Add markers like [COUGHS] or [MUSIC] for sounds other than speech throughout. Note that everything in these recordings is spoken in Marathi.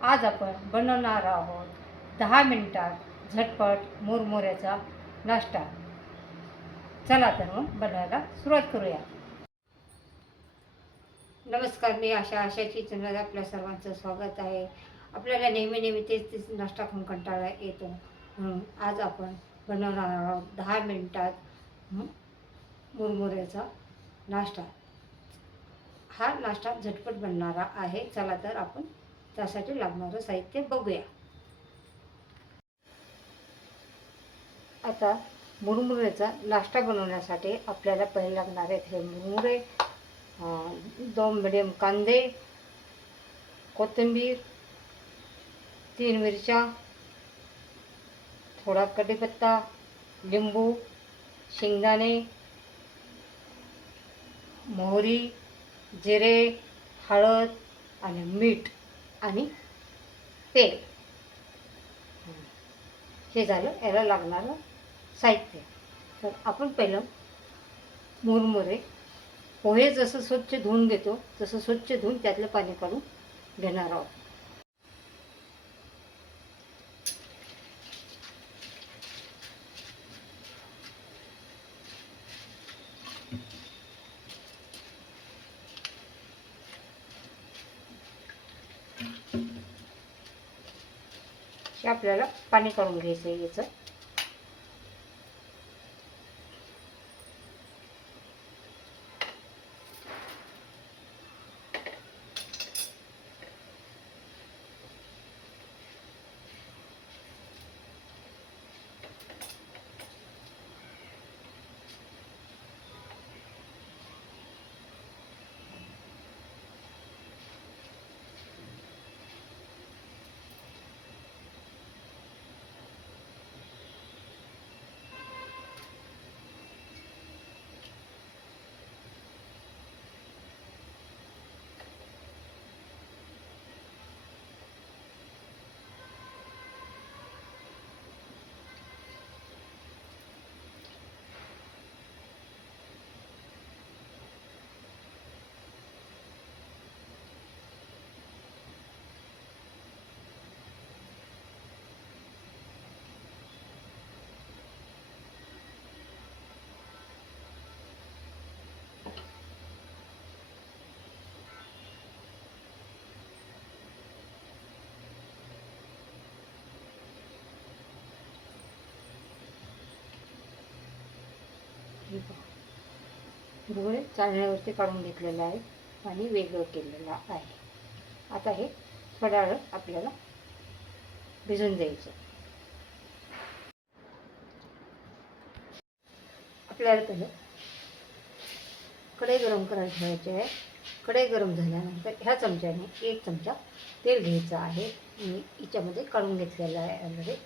आज आपण बनवणार आहोत दहा मिनिटात झटपट मुरमुऱ्याचा नाश्ता. चला तर मग बनवायला सुरुवात करूया. नमस्कार मी आशा आशाची चॅनल आपल्या सर्वांचं स्वागत आहे. आपल्याला नेहमी नेहमी तेच तेच नाश्ता खाऊन कंटाळा येतो. म्हणून आज आपण बनवणार आहोत दहा मिनिटात मुरमुऱ्याचा नाश्ता. हा नाश्ता झटपट बनणारा आहे. चला तर आपण त्यासाठी लागणारं साहित्य बघूया. आता मुरमुरेचा नाश्ता बनवण्यासाठी आपल्याला पहिले लागणार आहेत हे मुरमुरे दोन मिडियम कांदे कोथिंबीर तीन मिरच्या थोडा कढीपत्ता लिंबू शेंगदाणे मोहरी जिरे हळद आणि मीठ. आणि तेल हे झालं याला लागणारं साहित्य. तर आपण पहिलं मुरमुरे पोहे जसं स्वच्छ धुवून घेतो तसं स्वच्छ धुवून त्यातलं पाणी काढून घेणार आहोत. हे आपल्याला पाणी काढून घ्यायचं आहे याचं. मुरमुरे चाळण्यावरती काढून घेतलेलं आहे आणि वेगळं केलेलं आहे. आता हे फडाळ आपल्याला भिजून द्यायचं. आपल्याला पहिलं कढई गरम करायला ठेवायची आहे. कढई गरम झाल्यानंतर ह्या चमच्याने एक चमचा तेल घ्यायचं आहे. मी हिच्यामध्ये काढून घेतलेलं आहे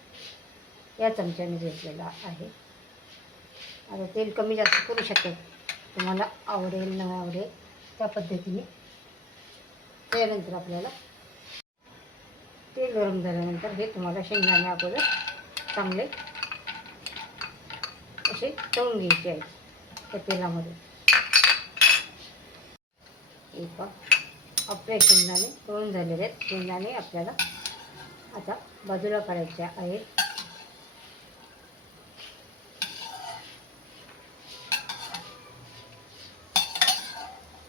या चमच्याने घेतलेला आहे. आता तेल कमी जास्त करू शकेल. तुम्हाला आवडेल न आवडेल त्या पद्धतीने त्यानंतर आपल्याला तेल गरम झाल्यानंतर हे तुम्हाला शेंगदाणे अगोदर चांगले असे तळून घ्यायचे आहेत त्या तेलामध्ये. एक आपले शेंगदाणे तळून झालेले आहेत. शेंगदाणे आपल्याला आता बाजूला काढायचे आहेत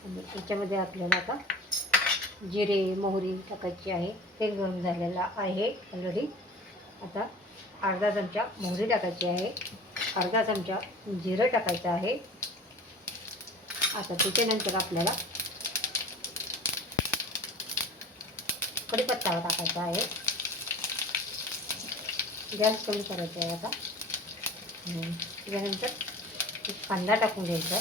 आणि याच्यामध्ये आपल्याला आता जिरे मोहरी टाकायची आहे. तेल गरम झालेलं आहे ऑलरेडी आता अर्धा चमचा मोहरी टाकायची आहे. अर्धा चमचा जिरं टाकायचं आहे. आता त्याच्यानंतर आपल्याला कढीपत्ता टाकायचा आहे. गॅस कमी करायचा आहे आता. त्याच्यानंतर कांदा टाकून घ्यायचा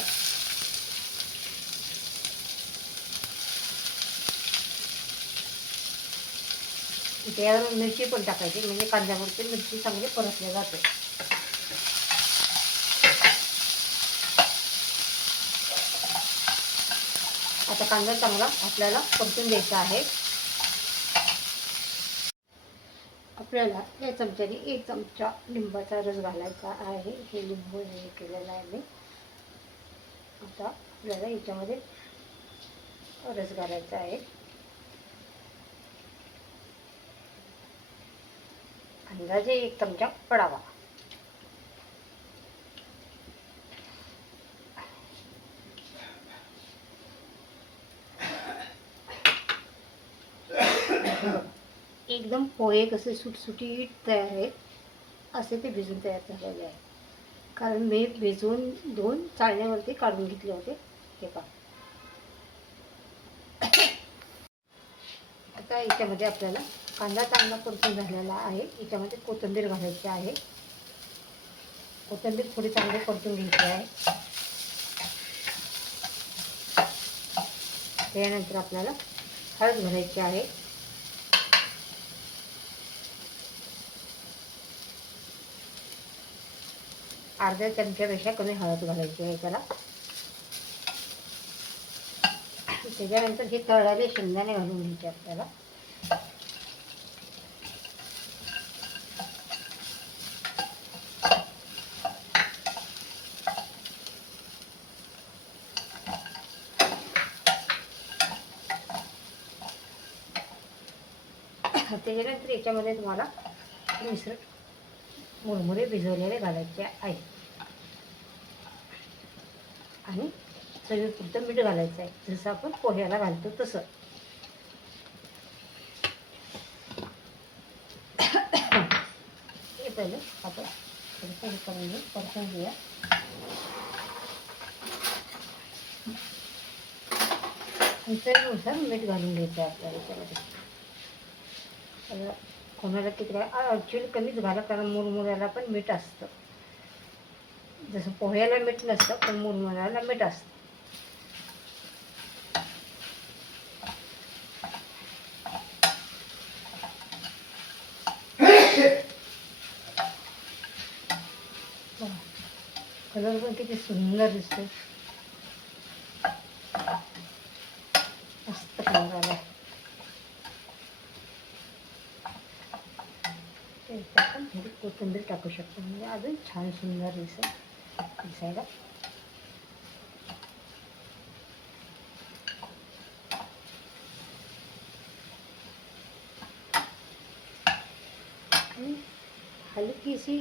त्यावर मिरची पण टाकायची म्हणजे कांद्यावरती मिरची चांगली परतल्या जाते. आता कांदा चांगला आपल्याला परतून द्यायचा आहे. आपल्याला या चमच्याने एक चमचा लिंबाचा रस घालायचा आहे. हे लिंबू हे केलेलं आहे मी. आता आपल्याला याच्यामध्ये रस घालायचा आहे. अंदाजे एक चमचा पडावा. एकदम पोहे कसे सुटसुटीत तयार आहेत असे ते भिजून तयार झालेले आहे कारण मी भिजवून धुवून चाळण्यावरती काढून घेतले होते हे पहा. आता याच्यामध्ये आपल्याला कांदा चांगला परतून झालेला आहे. याच्यामध्ये कोथिंबीर घालायची आहे. कोथिंबीर थोडी चांगली परतून घ्यायची आहे. त्यानंतर आपल्याला हळद घालायची आहे. अर्ध्या चमच्यापेक्षा कमी हळद घालायची आहे त्याला. त्याच्यानंतर हे तळलेले शेंगदाणे घालून घ्यायचे आपल्याला. त्याच्यानंतर याच्यामध्ये तुम्हाला मिश्रण मुरमुरे भिजवलेले घालायचे आहे. आणि चवीपुरतं मीठ घालायचं आहे. जसं आपण पोह्याला घालतो तसं. हे पहिलं आपण थोडंसं हे करून घेऊ परतून घेऊया. आणि चवीनुसार मीठ घालून घ्यायचं आहे आपल्याला याच्यामध्ये कोणाला किती काय ॲक्च्युली कमीच घाला कारण मुरमुऱ्याला पण मीठ असतं. जसं पोह्याला मीठ नसतं पण मुरमुऱ्याला मीठ असतं. [COUGHS] कलर पण किती सुंदर दिसतो त्याच्यात आपण थोडी कोथिंबीर टाकू शकतो. म्हणजे अजून छान सुंदर दिसेल दिसायला. आणि हलकीशी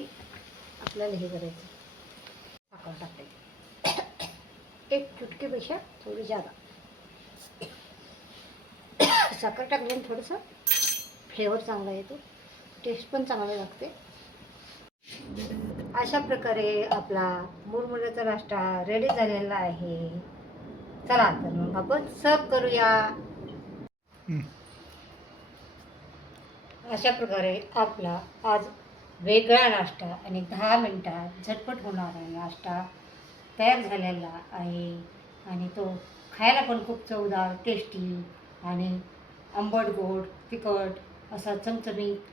आपल्याला हे करायचं साखर टाकायची. एक चुटकीपेक्षा थोडी जादा. साखर टाकल्याने थोडंसं फ्लेवर चांगला येतो. टेस्ट पण चांगला लागते. अशा प्रकारे आपला मुरमुऱ्याचा नाश्ता रेडी झालेला आहे. चला तर मग आपण सर्व करूया. अशा प्रकारे आपला आज वेगळा नाश्ता आणि दहा मिनटात झटपट होणारा नाश्ता तयार झालेला आहे. आणि तो खायला पण खूप चवदार टेस्टी आणि आंबट गोड तिखट असा चमचमीत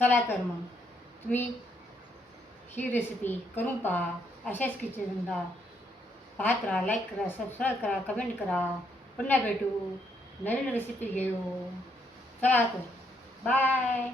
चला तर मग. तुम्ही ही रेसिपी करून पहा. अशाच किचनला पाहत राहा लाईक करा सबस्क्राईब करा कमेंट करा. पुन्हा भेटू. नवीन रेसिपी घेऊ. चला तर. बाय